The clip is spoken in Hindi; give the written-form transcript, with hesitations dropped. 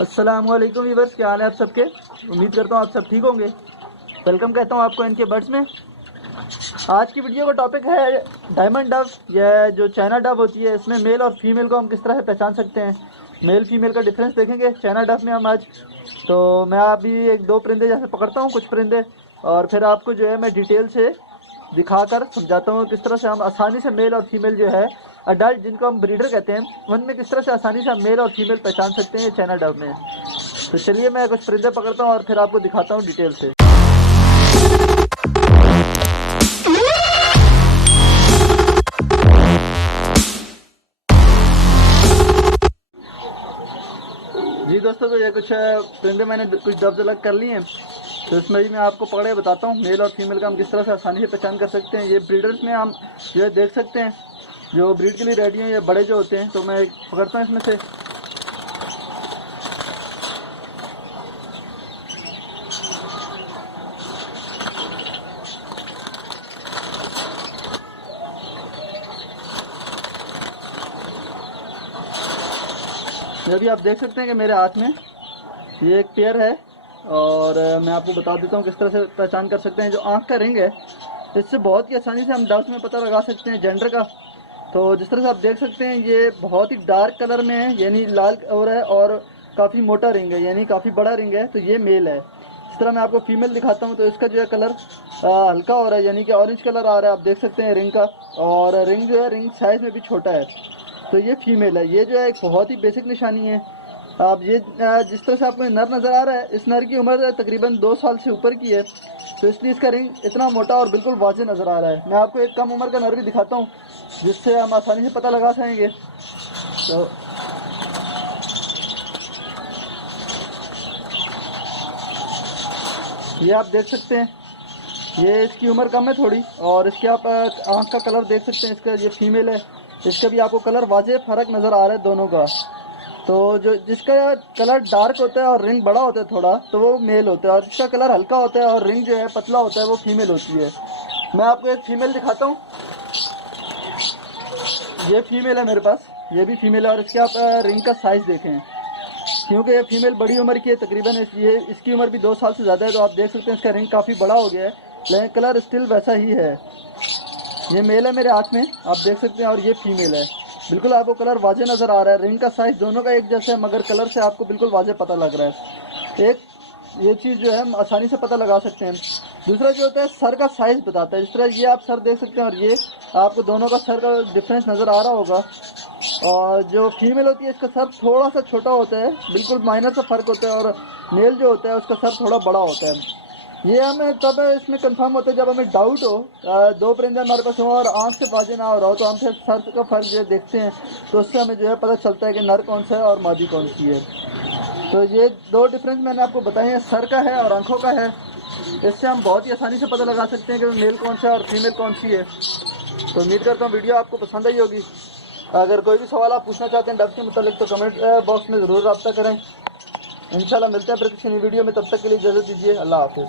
अस्सलामुअलैकुम व्यूअर्स, क्या हाल है आप सबके। उम्मीद करता हूँ आप सब ठीक होंगे। वेलकम कहता हूँ आपको इनके बर्ड्स में। आज की वीडियो का टॉपिक है डायमंड डव या जो चाइना डव होती है, इसमें मेल और फीमेल को हम किस तरह से पहचान सकते हैं। मेल फीमेल का डिफरेंस देखेंगे चाइना डव में हम आज। तो मैं अभी एक दो परिंदे जैसे पकड़ता हूँ, कुछ परिंदे, और फिर आपको जो है मैं डिटेल से दिखाकर समझाता हूँ किस तरह से हम आसानी से मेल और फीमेल जो है अडल्ट, जिनको हम ब्रीडर कहते हैं, उनमें किस तरह से आसानी से हम मेल और फीमेल पहचान सकते हैं चाइना डव में। तो चलिए मैं कुछ परिंदे पकड़ता हूँ और फिर आपको दिखाता हूँ डिटेल से। जी दोस्तों, तो ये कुछ परिंदे मैंने कुछ डब्स अलग कर लिए हैं। तो इसमें भी मैं आपको पकड़े बताता हूँ मेल और फीमेल का हम किस तरह से आसानी से पहचान कर सकते हैं। ये ब्रीडर्स में हम जो है देख सकते हैं, जो ब्रीड के लिए रेडी हैं, ये बड़े जो होते हैं। तो मैं पकड़ता हूँ इसमें से। अभी आप देख सकते हैं कि मेरे हाथ में ये एक पेयर है, और मैं आपको बता देता हूँ किस तरह से पहचान कर सकते हैं। जो आँख का रिंग है, इससे बहुत ही आसानी से हम डव्स में पता लगा सकते हैं जेंडर का। तो जिस तरह से आप देख सकते हैं, ये बहुत ही डार्क कलर में है, यानी लाल और है, और काफ़ी मोटा रिंग है, यानी काफ़ी बड़ा रिंग है, तो ये मेल है। इस तरह मैं आपको फीमेल दिखाता हूँ, तो इसका जो है कलर हल्का हो रहा है, यानी कि ऑरेंज कलर आ रहा है, आप देख सकते हैं रिंग का। और रिंग जो है, रिंग साइज़ में भी छोटा है, तो ये फीमेल है। ये जो है एक बहुत ही बेसिक निशानी है। आप ये जिस तरह से आपको नर नज़र आ रहा है, इस नर की उम्र तकरीबन 2 साल से ऊपर की है, तो इसलिए इसका रिंग इतना मोटा और बिल्कुल वाज़ेह नज़र आ रहा है। मैं आपको एक कम उम्र का नर भी दिखाता हूँ, जिससे हम आसानी से पता लगा सकेंगे। तो ये आप देख सकते हैं, ये इसकी उम्र कम है थोड़ी, और इसके आप आँख का कलर देख सकते हैं। इसका ये फीमेल है, इसका भी आपको कलर वाज़ेह फ़र्क नज़र आ रहा है दोनों का। तो जो जिसका कलर डार्क होता है और रिंग बड़ा होता है थोड़ा, तो वो मेल होता है, और जिसका कलर हल्का होता है और रिंग जो है पतला होता है, वो फीमेल होती है। मैं आपको एक फीमेल दिखाता हूँ। ये फीमेल है मेरे पास, ये भी फीमेल है, और इसके आप रिंग का साइज़ देखें, क्योंकि ये फीमेल बड़ी उम्र की है तकरीबन। ये इसकी उम्र भी 2 साल से ज़्यादा है, तो आप देख सकते हैं इसका रिंग काफ़ी बड़ा हो गया है, लेकिन कलर स्टिल वैसा ही है। ये मेल है मेरे हाथ में, आप देख सकते हैं, और ये फीमेल है। बिल्कुल आपको कलर वाज़ेह नज़र आ रहा है, रिंग का साइज़ दोनों का एक जैसा है, मगर कलर से आपको बिल्कुल वाज़ेह पता लग रहा है। एक ये चीज़ जो है हम आसानी से पता लगा सकते हैं। दूसरा जो होता है, सर का साइज़ बताता है। जिस तरह ये आप सर देख सकते हैं, और ये आपको दोनों का सर का डिफरेंस नज़र आ रहा होगा। और जो फीमेल होती है, इसका सर थोड़ा सा छोटा होता है, बिल्कुल माइनर सा फ़र्क होता है, और मेल जो होता है उसका सर थोड़ा बड़ा होता है। ये हमें तब इसमें कंफर्म होता है जब हमें डाउट हो, दो परिंदे हमारे पास हो और आँख से बाजी ना हो रहा हो, तो हम फिर सर का फर्क जो देखते हैं, तो उससे हमें जो है पता चलता है कि नर कौन सा है और मादी कौन सी है। तो ये दो डिफरेंस मैंने आपको बताए हैं, सर का है और आँखों का है। इससे हम बहुत ही आसानी से पता लगा सकते हैं कि मेल कौन सा है और फीमेल कौन सी है। तो उम्मीद करता हूँ वीडियो आपको पसंद आई होगी। अगर कोई भी सवाल आप पूछना चाहते हैं डव के मुतालिक, तो कमेंट बॉक्स में ज़रूर रब्ता करें। इंशाल्लाह मिलते हैं फिर किसी नई वीडियो में, तब तक के लिए इजाज़त दीजिए। अल्लाह हाफिज़।